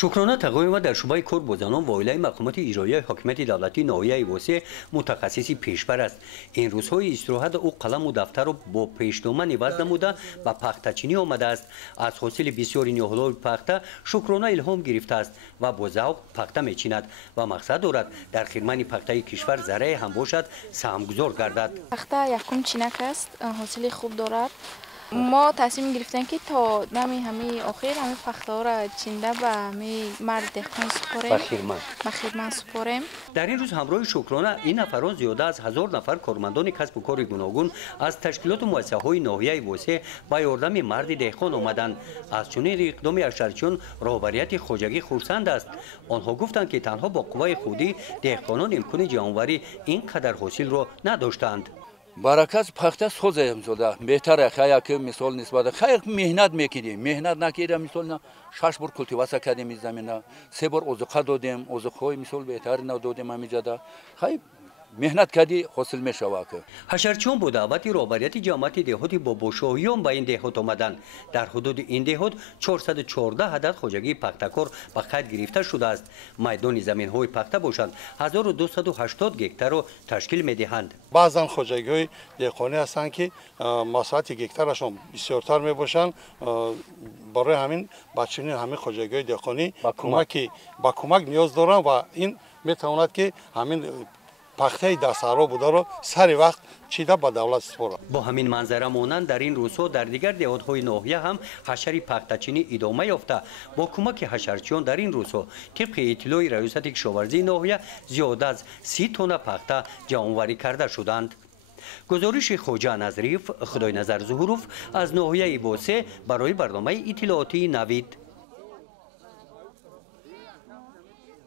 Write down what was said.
شکرانه تقویم در شعبه کربوزنان و اولای مقامات اجرایی حاکمیت دولتی ناحیه واسه متخصصی پیشبر است. این روزهای استراحت او قلم و دفتر را با پیشنامه نواز نموده و پخته‌چینی آمده است. از حاصل بسیاری نهال‌های پخته شکرانه الهام گرفته است و با ذوق پخته می‌چیند و مقصد دارد در خدمت پخته کشور ذره هم باشد سهمگذار گردد. پخته یکم چینک است، حاصل خوب دارد. ما تصمیم گرفتیم که تا دم همه آخر همه پخته ها را چینده به همه مرد دهقان سپاریم. به خدمت سپاریم. در این روز همراه شکرانه این نفران زیاده از 1000 نفر کارمندان کسب و کار گوناگون از تشکیلات و مؤسسه‌های ناحیه واسه با یاردم مرد دهقان آمدند. از چنین اقدام اشرچیان رهبریت خواجگی خرسند است. آنها گفتند که تنها با قوای خودی دهقانان امکان جانوری اینقدر حاصل را نداشتند. برکت پخته سوزیم زده بهتره خیلی که مثال نسبت خیلی مهنت میکردیم مهنت نکردیم مثال 6 بار کلتیواسه کردیم زمینه 3 بار اوزقه دادیم اوزقهای مثال بهتر ندادیم همیجاده خیلی مهنت کردی حاصل میشود. حشرچیان با دعوت رهبریت جماعت دهاتی با بوشاهیان به این دهات آمدند. در حدود این دهات 414 عدد خواجگی پخته‌کار به خرید گرفته شده است. میدان زمین‌های پخته باشند 1280 هکتار را تشکیل می‌دهند. بعضن خواجگی‌های دهقانی هستند که مساحت هکتارشون بسیارتر میباشند. برای همین بچه‌نی همین خواجگی‌های دهقانی با کمک نیاز دارند و این میتواند که همین پخته دسته‌ها بوده رو سر وقت چیده به دولت سپارد. با همین منظره مانند در این روزها در دیگر دهات‌های ناحیه هم حشر پخته‌چینی ادامه یافته. با کمک حشرچیان در این روزها طبق اطلاع ریاست کشاورزی ناحیه زیاد از 30 تن پخته جمع‌آوری کرده شدند. گزارش خواجه نظریف خدای نظر ظهوروف از ناحیه بوسه برای برنامه اطلاعاتی نوید.